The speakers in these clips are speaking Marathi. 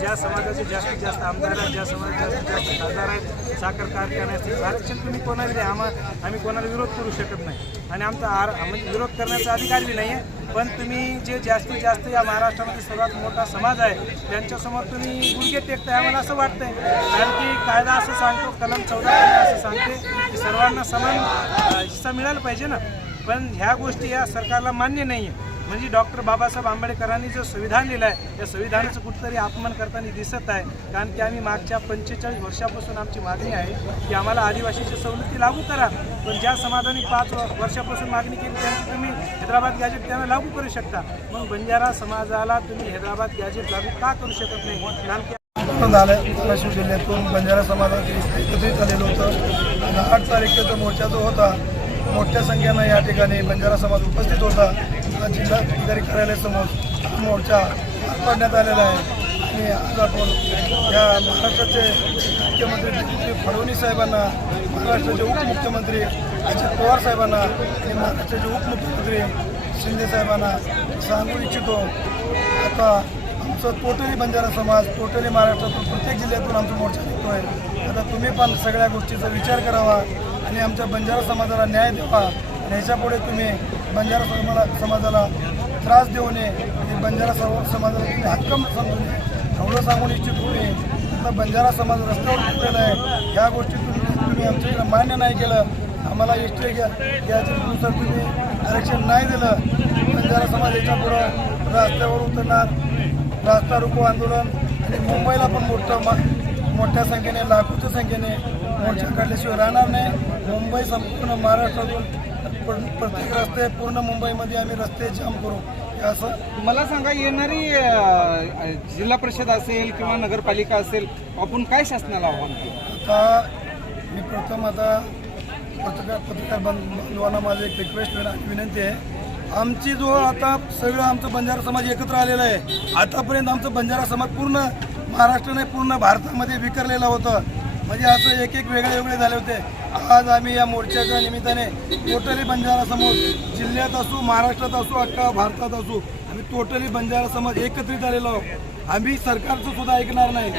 ज्या समाजाचे जास्तीत जास्त आमदार आहेत ज्या समाजाचे जास्तीत जास्त खासदार आहेत साखर कारखाने असतील आरक्षण तुम्ही कोणाला द्या आम्हा आम्ही कोणाला विरोध करू शकत नाही. आणि आमचा आर म्हणजे विरोध करण्याचा अधिकार बी नाही आहे पण तुम्ही जे जास्तीत जास्त या महाराष्ट्रामध्ये सर्वात मोठा समाज आहे त्यांच्यासमोर तुम्ही गुडघे टेकताय आम्हाला असं वाटतंय. कारण की कायदा असं सांगतो कलम चौदा असं सांगते की सर्वांना समान हिस्सा मिळायला पाहिजे ना. पण ह्या गोष्टी या सरकारला मान्य नाही आहे म्हणजे डॉक्टर बाबासाहेब आंबेडकरांनी जो संविधान लिहिलं आहे त्या संविधानाचं कुठंतरी अपमान करताना दिसत आहे. कारण की आम्ही मागच्या पंचेचाळीस वर्षापासून आमची मागणी आहे की आम्हाला आदिवासीच्या सवलती लागू करा. पण ज्या समाजाने पाच वर्षापासून मागणी केली त्यांची तुम्ही हैदराबाद गॅजेट त्यांना लागू करू शकता. मग बंजारा समाजाला तुम्ही हैदराबाद गॅजेट लागू का करू शकत नाही? कारण की झालं जिल्ह्यातून. बंजारा समाजात एकत्रित झालेलं होतं? आठ तारखेचा मोर्चा जो होता मोठ्या संख्येनं या ठिकाणी बंजारा समाज उपस्थित होता. आज जिल्हाधिकारी कार्यालयासमोर मोर्चा पार पाडण्यात आलेला आहे. आणि आज आपण या महाराष्ट्राचे मुख्यमंत्री देवेंद्र फडणवीस साहेबांना महाराष्ट्राचे उपमुख्यमंत्री अजित पवार साहेबांना आणि महाराष्ट्राचे उपमुख्यमंत्री शिंदे साहेबांना सांगू इच्छितो. आता आमचं टोटली बंजारा समाज टोटली महाराष्ट्रातून प्रत्येक जिल्ह्यातून आमचा मोर्चा आहे आता तुम्ही पण सगळ्या गोष्टीचा विचार करावा. आणि आमच्या बंजारा समाजाला न्याय द्यावा आणि ह्याच्यापुढे तुम्ही बंजारा समाला समाजाला त्रास देऊ नये आणि बंजारा सर्व समाजाला तुम्ही हक्कम समजू नये. एवढं सांगून इच्छित होणे आता बंजारा समाज रस्त्यावर उठलेला आहे ह्या गोष्टी तुम्ही तुम्ही आमच्या मान्य नाही केलं. आम्हाला एस टी घ्या याच्यानुसार तुम्ही आरक्षण नाही दिलं. बंजारा समाज याच्यापुढं रस्त्यावर उतरणार. रास्ता रोको आंदोलन. आणि मुंबईला पण मोठं मोठ्या संख्येने लाखोच्या संख्येने मोर्चा काढल्याशिवाय राहणार नाही मुंबई संपूर्ण महाराष्ट्रातून प्र- प्रत्येक रस्ते पूर्ण मुंबईमध्ये आम्ही रस्ते जाम करू. हे असं मला सांगा येणारी जिल्हा परिषद असेल किंवा नगरपालिका असेल आपण काय शासनाला आव्हान आता मी प्रथम आता पत्रकार पत्रकार बंध- बांधवांना माझं एक रिक्वेस्ट विनंती आहे. आमची जो आता सगळं आमचं बंजारा समाज एकत्र आलेला आहे आतापर्यंत आमचं बंजारा समाज पूर्ण महाराष्ट्र नाही पूर्ण भारतामध्ये विखरलेलं होतं. म्हणजे असं एक एक वेगळे वेगळे झाले होते. आज आम्ही या मोर्चाच्या निमित्ताने टोटली बंजारासमोर जिल्ह्यात असू महाराष्ट्रात असू अख्खा भारतात असू आम्ही टोटली बंजारासमोर एकत्रित आलेलो आहोत. आम्ही सरकारचं सुद्धा ऐकणार नाही.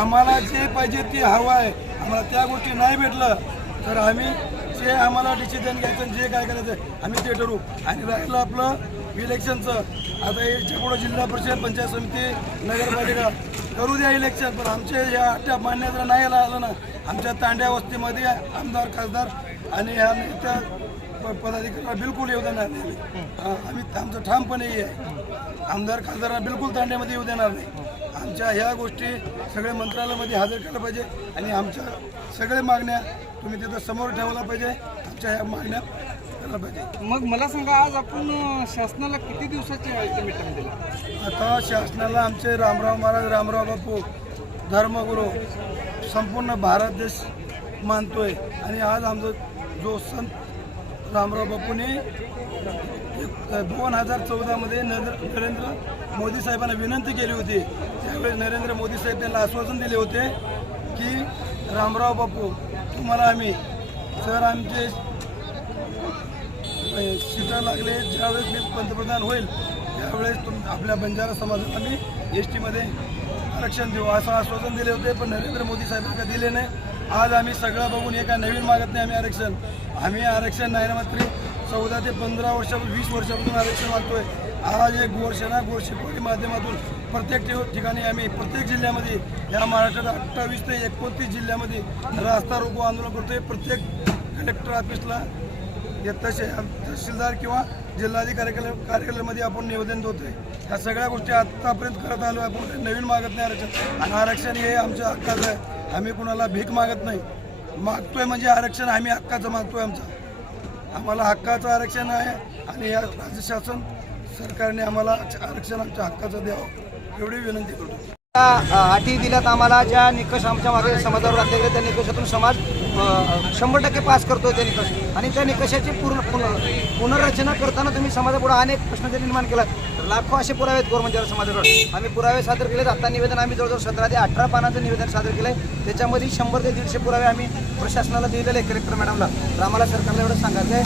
आम्हाला जे पाहिजे ते हवं आहे. आम्हाला त्या गोष्टी नाही भेटलं तर आम्ही जे आम्हाला डिसिजन घ्यायचं आणि जे काय करायचं आम्ही ते ठरवू. आणि राहिलं आपलं इलेक्शनचं आता याच्या पुढं जिल्हा परिषद पंचायत समिती नगरपालिका करू द्या इलेक्शन पण आमचे या अट्या मान्यता नाही आलं ना आमच्या तांड्या वस्तीमध्ये आमदार खासदार आणि ह्या नेत्या प- बिलकुल येऊ देणार नाही. आम्ही. आमचं ठामपणे आहे. आमदार खासदारांना बिलकुल तांड्यामध्ये येऊ देणार नाही. आमच्या ह्या गोष्टी सगळे मंत्रालयामध्ये हजर केल्या पाहिजे आणि आमच्या सगळ्या मागण्या तुम्ही तिथं समोर ठेवल्या पाहिजे आमच्या ह्या मागण्या केल्या पाहिजे. मग मला सांगा आज आपण शासनाला किती दिवसाचे अल्टिमेटम दिला? आता शासनाला आमचे रामराव महाराज रामराव बापू धर्मगुरू संपूर्ण भारत देश मानतोय. आणि आज आमचा जो संत रामराव बापूने दोन हजार चौदामध्ये नरेंद्र नरेंद्र मोदी साहेबांना विनंती केली होती. त्यावेळेस नरेंद्र मोदी साहेब त्यांना आश्वासन दिले होते की रामराव बापू तुम्हाला आम्ही सर आमचे सीटा लागले ज्यावेळेस मी पंतप्रधान होईल त्यावेळेस तुम आपल्या बंजारा समाजाला आम्ही एस टीमध्ये आरक्षण देऊ असं आश्वासन दिले होते पण नरेंद्र मोदी साहेबांना दिले नाही. आज आम्ही सगळं बघून एका नवीन मागत नाही आम्ही आरक्षण. आम्ही आरक्षण नाही मात्र चौदा ते पंधरा वर्षापासून वीस वर्षापासून आरक्षण मागतोय आज एक घोषणा घोषितवाडी माध्यमातून प्रत्येक ठिकाणी आम्ही प्रत्येक जिल्ह्यामध्ये या महाराष्ट्रात अठ्ठावीस ते एकोणतीस जिल्ह्यामध्ये रास्ता रोको आंदोलन करतोय. प्रत्येक कलेक्टर ऑफिसला तसे तहसीलदार किंवा जिल्हाधिकारी कार्यालयामध्ये आपण निवेदन देतोय. ह्या सगळ्या गोष्टी आतापर्यंत करत आलो. आपण नवीन मागत नाही आरक्षण. आणि आरक्षण हे आमच्या हक्काचं आहे. आम्ही कुणाला भीक मागत नाही. मागतोय म्हणजे आरक्षण आम्ही हक्काचं मागतोय आमचं. आम्हाला हक्काचं आरक्षण आहे आणि या राज्य शासन सरकारने आम्हाला आरक्षण आमच्या हक्काचं द्यावं एवढी विनंती करतो. त्या अटी दिल्यात आम्हाला ज्या निकष आमच्या मागे समाजावर घातले गेले त्या निकषातून समाज शंभर टक्के पास करतोय ते निकष. आणि त्या निकषाची पूर्ण पुनर्रचना करताना तुम्ही समाजापुढे अनेक प्रश्न निर्माण केला लाखो असे पुरावे आहेत गोरबंजारा समाजाकडे आम्ही पुरावे सादर केलेत. आता निवेदन आम्ही जवळजवळ सतरा ते अठरा पानाचं निवेदन सादर केलं आहे त्याच्यामध्ये शंभर ते दीडशे पुरावे आम्ही प्रशासनाला दिलेले आहे कलेक्टर मॅडमला. तर आम्हाला सरकारला एवढं सांगायचं आहे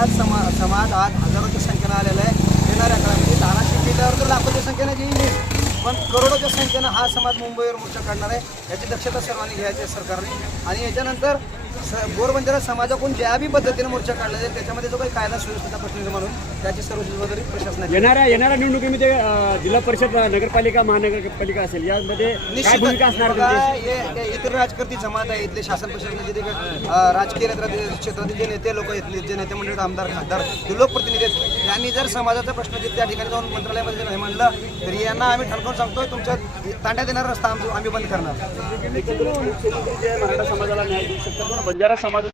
आज समा समाज आज हजारोच्या संख्येनं आलेला आहे. येणाऱ्या काळामध्ये धाराशिव जिल्ह्यावर तर लाखोच्या संख्येनं येईल. पण करोडोच्या संख्येनं हा समाज मुंबईवर मोर्चा काढणार आहे. याची दक्षता सर्वांनी घ्यायची आहे सरकारने. आणि याच्यानंतर गोरबंजारा समाजाकडून ज्या बी पद्धतीने मोर्चा काढला जाईल त्याच्यामध्ये जो काही कायदा सुव्यवस्थेचा प्रश्न निर्माण होईल त्याची सर्व जबाबदारी प्रशासनाची येणाऱ्या येणाऱ्या निवडणुकीमध्ये जिल्हा परिषद नगरपालिका महानगरपालिका असेल यामध्ये काय भूमिका असणार इतर राजकारती जमात आहे इथले शासन प्रशासनाचे जे राजकीय क्षेत्रातील जे नेते लोक इथले जे नेते मंडळी आमदार खासदार जे लोकप्रतिनिधी आहेत यांनी जर समाजाचा प्रश्न जर त्या ठिकाणी जाऊन मंत्रालयामध्ये जर नाही म्हणलं तर यांना आम्ही ठणकावून सांगतोय तुमच्या तांड्यात येणारा रस्ता आम्ही बंद करणार. एकंदरीत मुख्यमंत्री जे